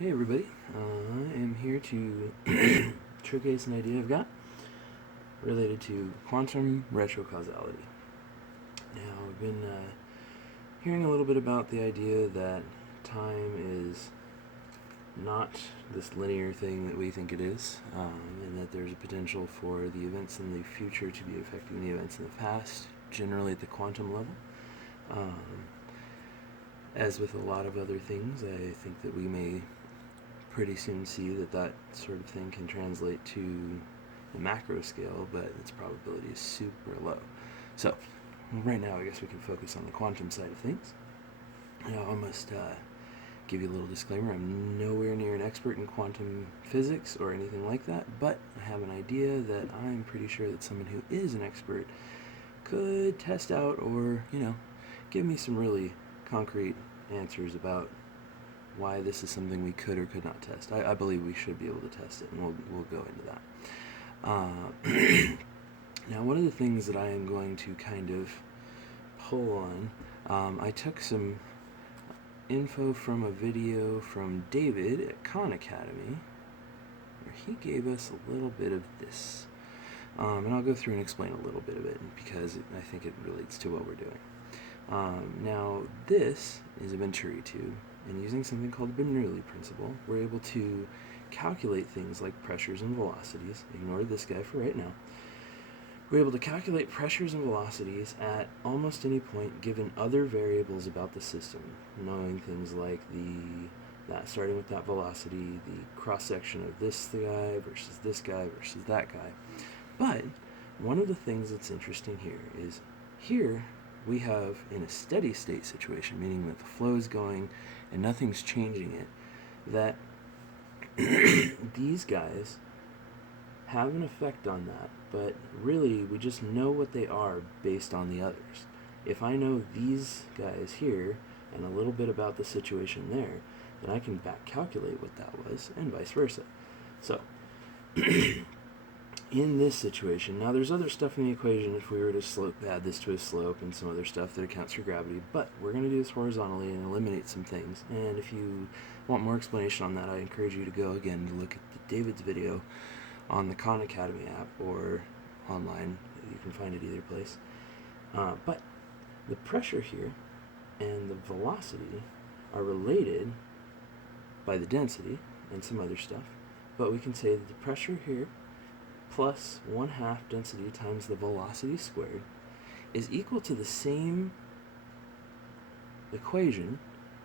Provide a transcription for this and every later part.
Hey everybody, I am here to showcase an idea I've got related to quantum retrocausality. Now, I've been hearing a little bit about the idea that time is not this linear thing that we think it is, and that there's a potential for the events in the future to be affecting the events in the past, generally at the quantum level. As with a lot of other things, I think that we may pretty soon see that sort of thing can translate to the macro scale, but its probability is super low. So, right now I guess we can focus on the quantum side of things. Now, I must give you a little disclaimer. I'm nowhere near an expert in quantum physics or anything like that, but I have an idea that I'm pretty sure that someone who is an expert could test out or, give me some really concrete answers about why this is something we could or could not test. I believe we should be able to test it, and we'll go into that. Now, one of the things that I am going to kind of pull on, I took some info from a video from David at Khan Academy, where he gave us a little bit of this. And I'll go through and explain a little bit of it, because I think it relates to what we're doing. Now, this is a Venturi tube, and using something called the Bernoulli principle, we're able to calculate things like pressures and velocities. Ignore this guy for right now. We're able to calculate pressures and velocities at almost any point given other variables about the system, knowing things like starting with that velocity, the cross-section of this guy versus that guy. But one of the things that's interesting here we have, in a steady state situation, meaning that the flow is going and nothing's changing it, that these guys have an effect on that, but really we just know what they are based on the others. If I know these guys here and a little bit about the situation there, then I can back calculate what that was, and vice versa. So, in this situation, now there's other stuff in the equation if we were to add this to a slope and some other stuff that accounts for gravity, but we're going to do this horizontally and eliminate some things. And if you want more explanation on that, I encourage you to go again to look at David's video on the Khan Academy app or online. You can find it either place. But the pressure here and the velocity are related by the density and some other stuff, but we can say that the pressure here plus 1/2 density times the velocity squared is equal to the same equation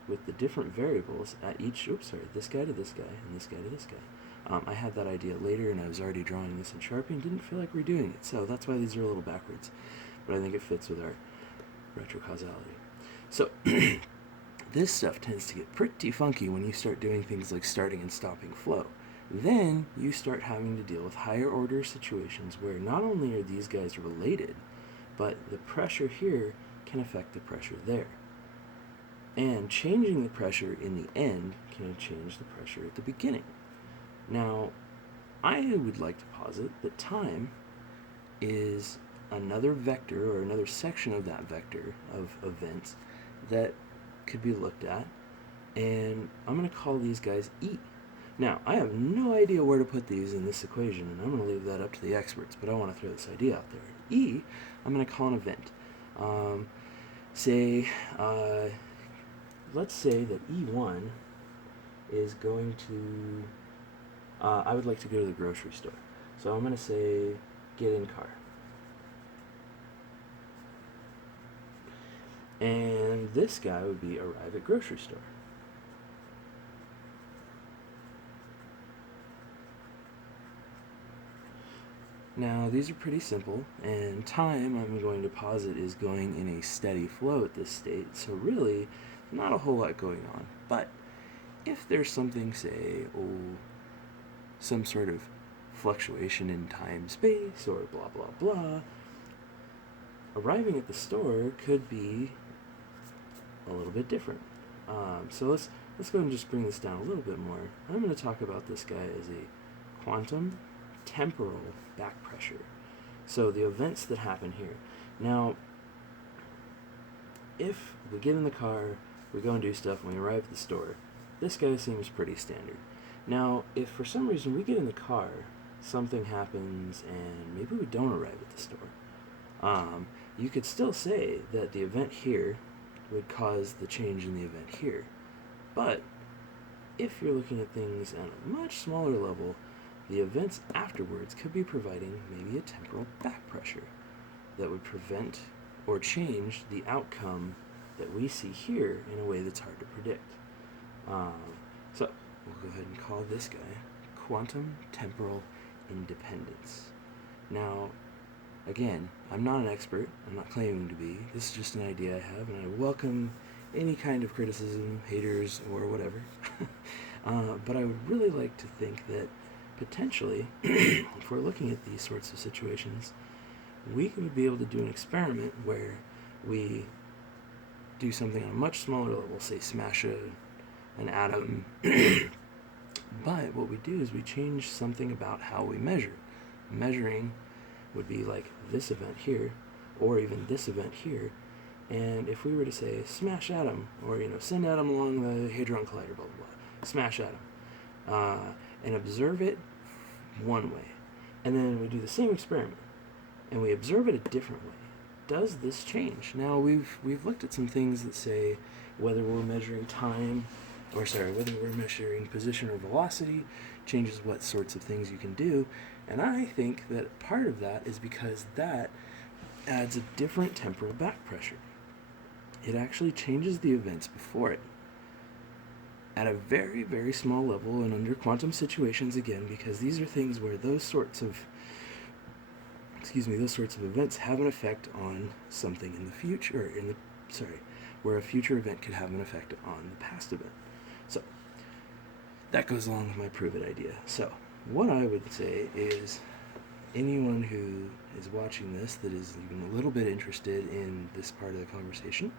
with the different variables at each, this guy to this guy and this guy to this guy. I had that idea later, and I was already drawing this in Sharpie and didn't feel like redoing it, so that's why these are a little backwards, but I think it fits with our retrocausality. So this stuff tends to get pretty funky when you start doing things like starting and stopping flow. Then you start having to deal with higher order situations where not only are these guys related, but the pressure here can affect the pressure there. And changing the pressure in the end can change the pressure at the beginning. Now, I would like to posit that time is another vector or another section of that vector of events that could be looked at, and I'm going to call these guys E. Now, I have no idea where to put these in this equation, and I'm going to leave that up to the experts, but I want to throw this idea out there. E, I'm going to call an event. Let's say that E1 is going to, I would like to go to the grocery store. So I'm going to say, get in car. And this guy would be arrive at grocery store. Now, these are pretty simple, and time, I'm going to posit, is going in a steady flow at this state, so really, not a whole lot going on. But if there's something, say, some sort of fluctuation in time, space, or blah, blah, blah, arriving at the store could be a little bit different. So let's go ahead and just bring this down a little bit more. I'm going to talk about this guy as a quantum temporal back pressure. So the events that happen here. Now, if we get in the car, we go and do stuff, and we arrive at the store, this guy seems pretty standard. Now, if for some reason we get in the car, something happens, and maybe we don't arrive at the store, you could still say that the event here would cause the change in the event here. But if you're looking at things on a much smaller level, the events afterwards could be providing maybe a temporal back pressure that would prevent or change the outcome that we see here in a way that's hard to predict. So we'll go ahead and call this guy quantum temporal independence. Now, again, I'm not an expert. I'm not claiming to be. This is just an idea I have, and I welcome any kind of criticism, haters, or whatever. But I would really like to think that potentially, if we're looking at these sorts of situations, we could be able to do an experiment where we do something on a much smaller level, say smash an atom, but what we do is we change something about how we measure. Measuring would be like this event here, or even this event here, and if we were to say smash atom, or send atom along the Hadron Collider, blah blah blah, smash atom, and observe it one way, and then we do the same experiment, and we observe it a different way. Does this change? Now we've looked at some things that say whether we're measuring time, whether we're measuring position or velocity, changes what sorts of things you can do, and I think that part of that is because that adds a different temporal back pressure. It actually changes the events before it at a very, very small level and under quantum situations again, because these are things where those sorts of events have an effect on something in the future, where a future event could have an effect on the past event. So that goes along with my prove it idea. So what I would say is anyone who is watching this that is even a little bit interested in this part of the conversation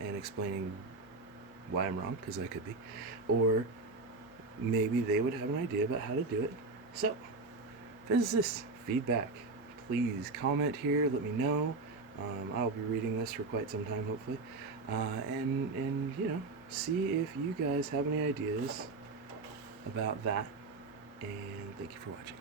and explaining why I'm wrong, because I could be, or maybe they would have an idea about how to do it. So, physicists, feedback, please comment here, let me know. I'll be reading this for quite some time, hopefully, and see if you guys have any ideas about that, and thank you for watching.